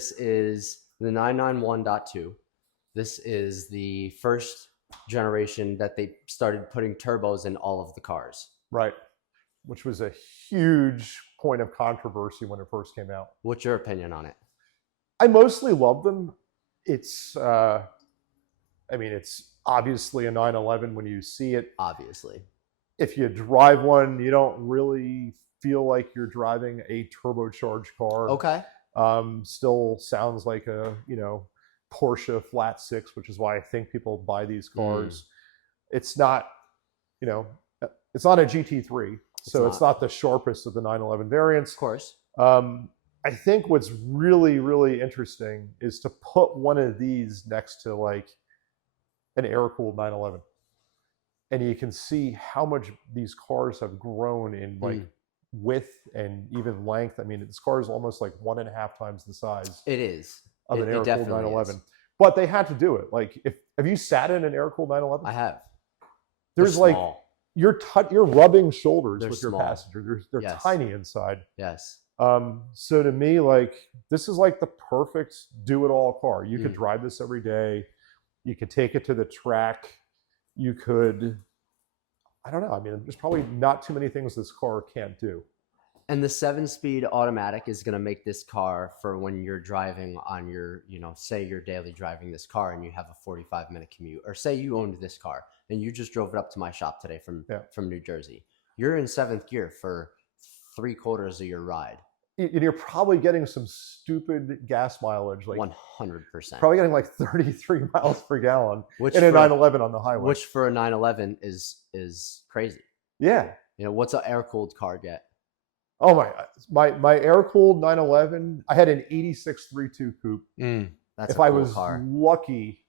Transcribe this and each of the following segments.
this is the 991.2. This is the first generation that they started putting turbos in all of the cars. Right. Which was a huge point of controversy when it first came out. What's your opinion on it? I mostly love them. It's, it's obviously a 911 when you see it. Obviously. If you drive one, you don't really feel like you're driving a turbocharged car. Okay. Still sounds like a, Porsche flat six, which is why I think people buy these cars. It's not, it's not a GT3, so it's not the sharpest of the 911 variants. Of course. I think what's really, really interesting is to put one of these next to like an air-cooled 911. And you can see how much these cars have grown in like width and even length. I mean, this car is almost like 1.5 times the size. It is. Of an air-cooled 911. But they had to do it. Like, have you sat in an air-cooled 911? I have. There's like, you're rubbing shoulders with your passenger. They're tiny inside. Yes. So to me, like, this is like the perfect do-it-all car. You could drive this every day. You could take it to the track. You could, I don't know. I mean, there's probably not too many things this car can't do. And the 7-speed automatic is going to make this car for when you're driving on your, say you're daily driving this car and you have a 45-minute commute, or say you owned this car and you just drove it up to my shop today from New Jersey. You're in 7th gear for 3/4 of your ride. And you're probably getting some stupid gas mileage, like 100%. Probably getting like 33 miles per gallon in a 911 on the highway. Which for a 911 is crazy. Yeah. What's an air-cooled car get? Oh my air-cooled 911, I had an 86 3.2 coupe. That's if I was lucky,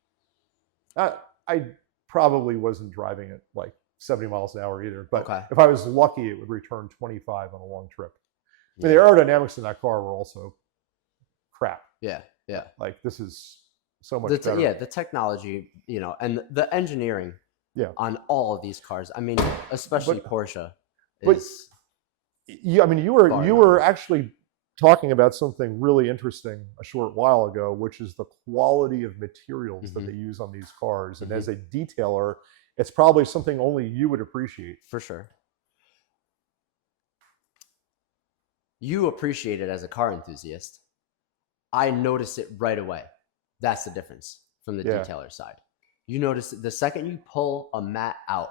I probably wasn't driving it like 70 miles an hour either. But if I was lucky, it would return 25 on a long trip. I mean, the aerodynamics in that car were also crap. Yeah. Like, this is so much better. Yeah, the technology, and the engineering on all of these cars. I mean, especially Porsche. You were actually talking about something really interesting a short while ago, which is the quality of materials that they use on these cars. And as a detailer, it's probably something only you would appreciate. For sure. You appreciate it as a car enthusiast. I notice it right away. That's the difference from the detailer side. You notice it the second you pull a mat out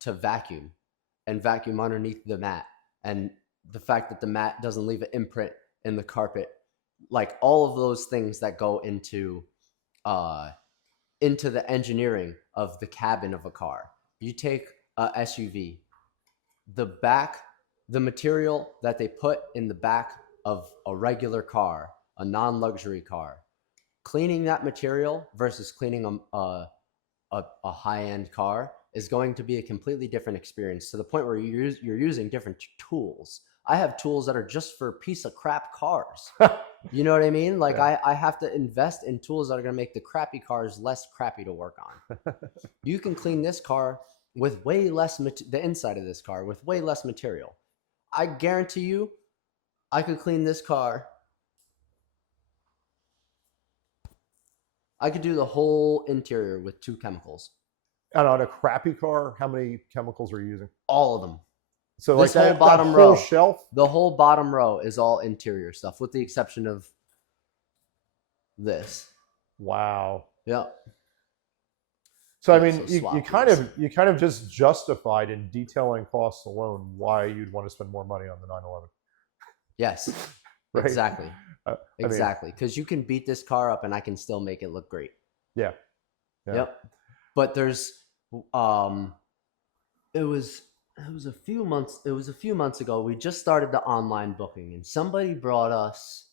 to vacuum and vacuum underneath the mat, and the fact that the mat doesn't leave an imprint in the carpet, like all of those things that go into the engineering of the cabin of a car. You take a SUV, the material that they put in the back of a regular car, a non-luxury car, cleaning that material versus cleaning a high-end car is going to be a completely different experience, to the point where you're using different tools. I have tools that are just for piece of crap cars. You know what I mean? Like, I have to invest in tools that are going to make the crappy cars less crappy to work on. You can clean this car with way less, the inside of this car with way less material. I guarantee you, I could clean this car. I could do the whole interior with 2 chemicals. And on a crappy car, how many chemicals are you using? All of them. So this like that whole shelf? The whole bottom row is all interior stuff, with the exception of this. Wow. Yeah. So I mean, you kind of just justified in detailing costs alone why you'd want to spend more money on the 911. Yes. Right? Exactly. Exactly. Because you can beat this car up and I can still make it look great. Yeah. Yep. But there's it was a few months ago. We just started the online booking, and somebody brought us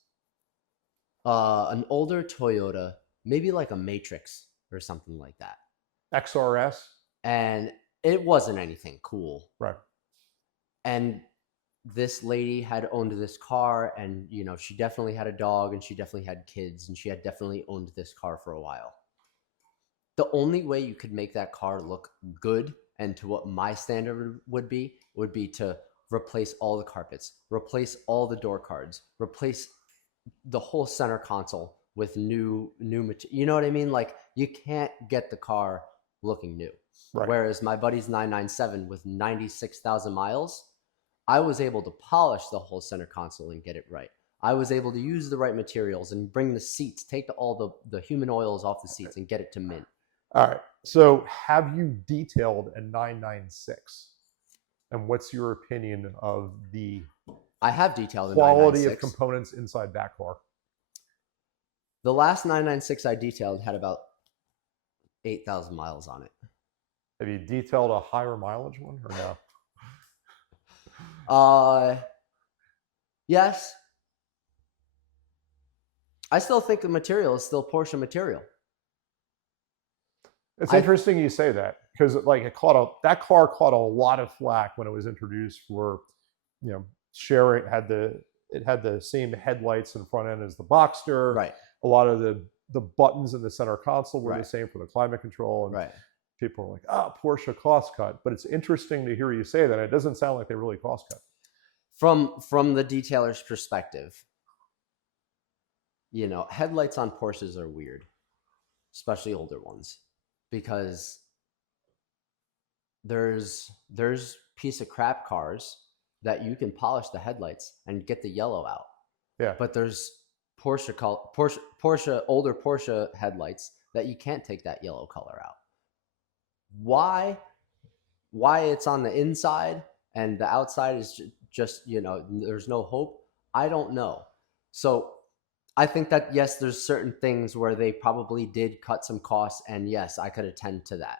an older Toyota, maybe like a Matrix or something like that. XRS. And it wasn't anything cool. Right. And this lady had owned this car, and she definitely had a dog, and she definitely had kids, and she had definitely owned this car for a while. The only way you could make that car look good, and to what my standard would be to replace all the carpets, replace all the door cards, replace the whole center console with new material. You know what I mean? Like you can't get the car looking new. Right. Whereas my buddy's 997 with 96,000 miles, I was able to polish the whole center console and get it right. I was able to use the right materials and bring the seats, take all the human oils off the seats and get it to mint. All right. So have you detailed a 996? And what's your opinion of the I have detailed quality a of components inside that car? The last 996 I detailed had about 8,000 miles on it. Have you detailed a higher mileage one or no? Yes. I still think the material is still Porsche material. It's interesting you say that, because like that car caught a lot of flack when it was introduced for, sharing. It had the same headlights and front end as the Boxster. Right. A lot of the buttons in the center console were right. the same for the climate control. And right. people are like, Porsche cost cut. But it's interesting to hear you say that. It doesn't sound like they really cost cut. From the detailer's perspective, headlights on Porsches are weird, especially older ones, because there's piece of crap cars that you can polish the headlights and get the yellow out. Yeah. But there's older Porsche headlights that you can't take that yellow color out. Why it's on the inside and the outside is just there's no hope, I don't know. So I think that yes, there's certain things where they probably did cut some costs, and yes, I could attend to that.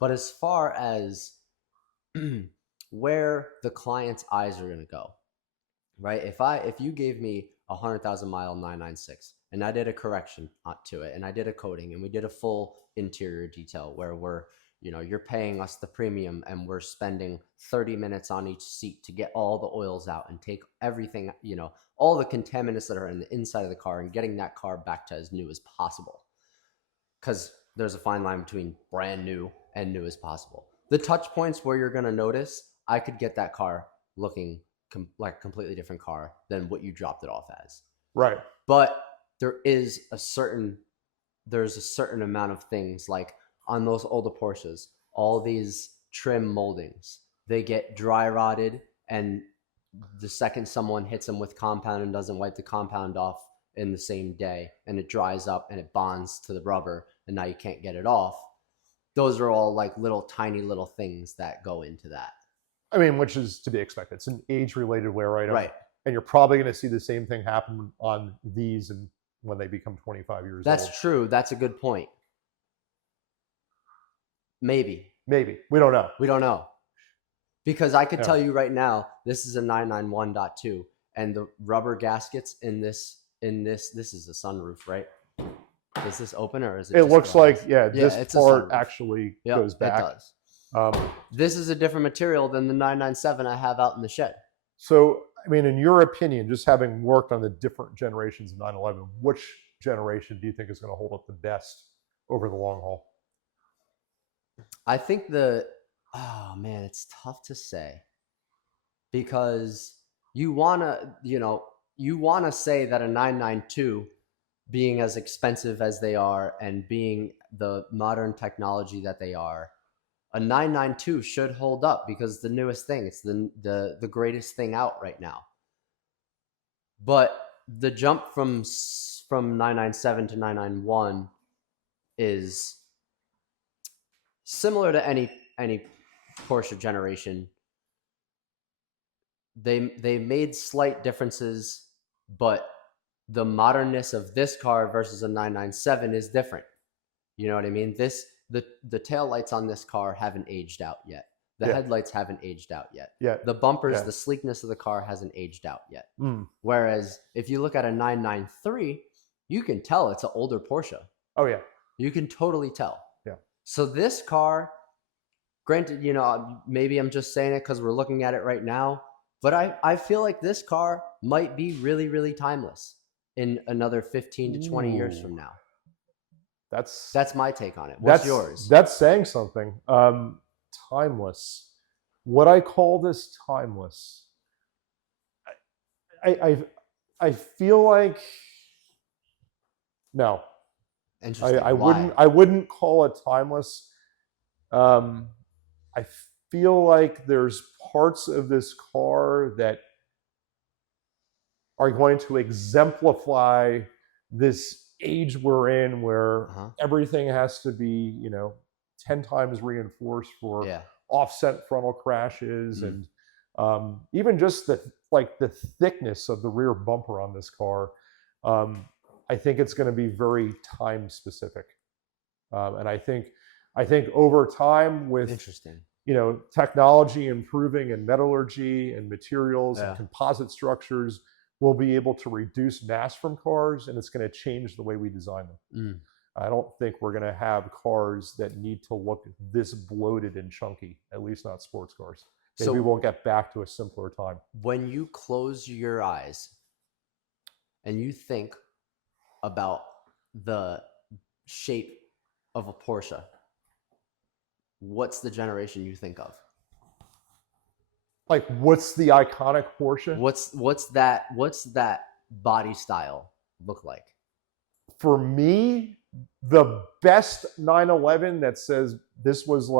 But as far as where the client's eyes are going to go, right? If you gave me a 100,000 mile 996 and I did a correction to it and I did a coating and we did a full interior detail where you're paying us the premium and we're spending 30 minutes on each seat to get all the oils out and take everything, all the contaminants that are in the inside of the car and getting that car back to as new as possible. Because there's a fine line between brand new and new as possible. The touch points where you're going to notice, I could get that car looking like a completely different car than what you dropped it off as. Right. But there's a certain amount of things, like on those older Porsches, all these trim moldings, they get dry rotted, and the second someone hits them with compound and doesn't wipe the compound off in the same day, and it dries up and it bonds to the rubber, and now you can't get it off. Those are all like tiny little things that go into that. I mean, which is to be expected. It's an age-related wear item. Right. And you're probably going to see the same thing happen on these and when they become 25 years old. That's true. That's a good point. Maybe. We don't know. Because I could tell you right now, this is a 991.2, and the rubber gaskets in this is a sunroof, right? Is this open or is it? It looks like, this part actually goes back. It does. This is a different material than the 997 I have out in the shed. So, I mean, in your opinion, just having worked on the different generations of 911, which generation do you think is going to hold up the best over the long haul? I think it's tough to say, because you want to say that a 992, being as expensive as they are and being the modern technology that they are, a 992 should hold up because the newest thing, it's the greatest thing out right now. But the jump from 997 to 991 is similar to any Porsche generation. They made slight differences, but the modernness of this car versus a 997 is different. You know what I mean? The tail lights on this car haven't aged out yet. The headlights haven't aged out yet. Yeah. The bumpers, the sleekness of the car hasn't aged out yet. Whereas if you look at a 993, you can tell it's an older Porsche. Oh yeah. You can totally tell. Yeah. So this car, granted, maybe I'm just saying it because we're looking at it right now, but I feel like this car might be really, really timeless in another 15 to 20 years from now. That's my take on it. What's yours? That's saying something. Timeless. What I call this timeless, I I feel like no. Interesting. I Why? wouldn't call it timeless. I feel like there's parts of this car that are going to exemplify this age we're in, where everything has to be 10 times reinforced for Yeah. offset frontal crashes, and even just the thickness of the rear bumper on this car. I think it's going to be very time specific, and I think over time, with Interesting. technology improving in metallurgy and materials and composite structures, we'll be able to reduce mass from cars, and it's going to change the way we design them. I don't think we're going to have cars that need to look this bloated and chunky, at least not sports cars. Maybe we'll get back to a simpler time. When you close your eyes and you think about the shape of a Porsche, what's the generation you think of? Like, what's the iconic Porsche? What's that body style look like? For me, the best 911 that says this was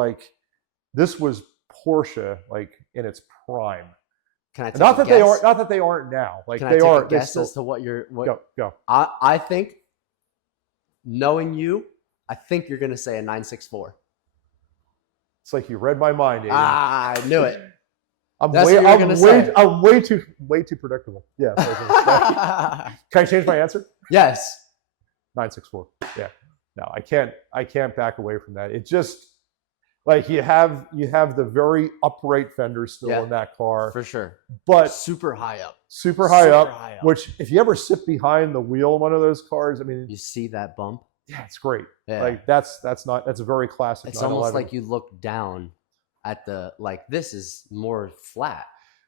Porsche, like in its prime. Can I take not a that guess? Not that they aren't now. Like, Can they I take are. a guess as to what you're? Go. I think, knowing you, I think you're gonna say a 964. It's like you read my mind, Aden. I knew it. I'm way too predictable. Yeah. Can I change my answer? Yes. 964. Yeah. No, I can't back away from that. It just, like, you have the very upright fender still in that car, for sure, but super high up. Which, if you ever sit behind the wheel of one of those cars, I mean, you see that bump. Yeah, it's great. Yeah. Like, that's a very classic. It's almost like you look down at the, like, this is more flat.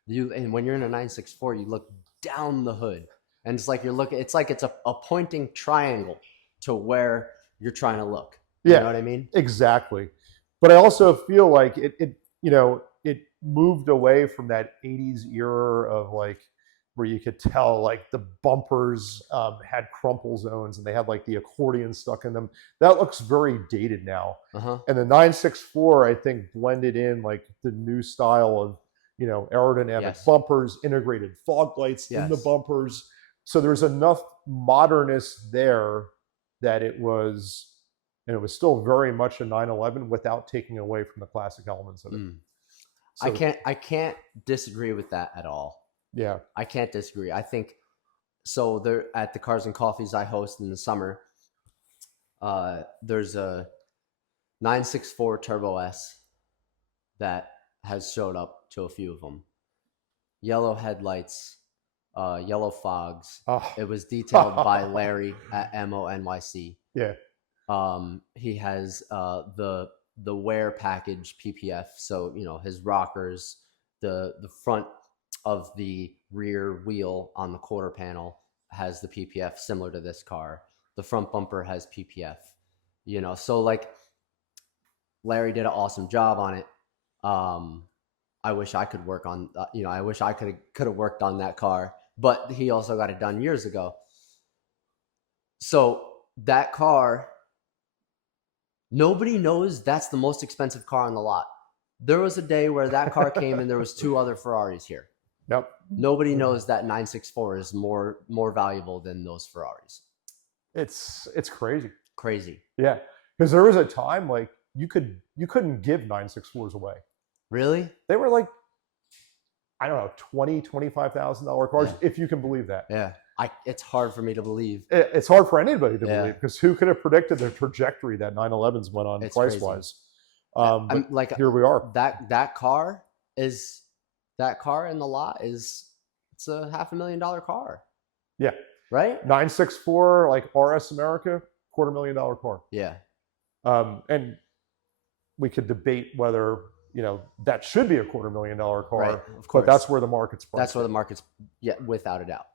And when you're in a 964, you look down the hood, and it's like it's a pointing triangle to where you're trying to look. You know what I mean? Exactly. But I also feel like it moved away from that 80s era of, like, where you could tell, like, the bumpers had crumple zones and they had, like, the accordion stuck in them. That looks very dated now. And the 964, I think, blended in, like, the new style of, aerodynamic bumpers, integrated fog lights in the bumpers. So there's enough modernness there that it was still very much a 911 without taking away from the classic elements of it. So, I can't disagree with that at all. Yeah, I can't disagree. I think so. There, at the Cars and Coffees I host in the summer, there's a 964 Turbo S that has showed up to a few of them. Yellow headlights, yellow fogs. It was detailed by Larry at MONYC. Yeah. He has the wear package PPF, so his rockers, the front of the rear wheel on the quarter panel has the PPF similar to this car. The front bumper has PPF. So, like, Larry did an awesome job on it. I wish I could work on I wish I could have worked on that car, but he also got it done years ago. So that car, nobody knows that's the most expensive car on the lot. There was a day where that car came and there was 2 other Ferraris here. Yep. Nobody knows that 964 is more valuable than those Ferraris. It's crazy. Crazy. Yeah, because there was a time, like, you couldn't give 964s away. Really? They were, like, I don't know, $20,000-$25,000 cars, if you can believe that. Yeah. It's hard for me to believe. It's hard for anybody to believe, because who could have predicted the trajectory that 911s went on price-wise? Like, here we are. That car in the lot it's a $500,000 car. Yeah. Right? 964, like, RS America, $250,000 car. Yeah. And we could debate whether that should be a $250,000 car. Right, of course. But that's where the market's priced. That's where the market's, without a doubt.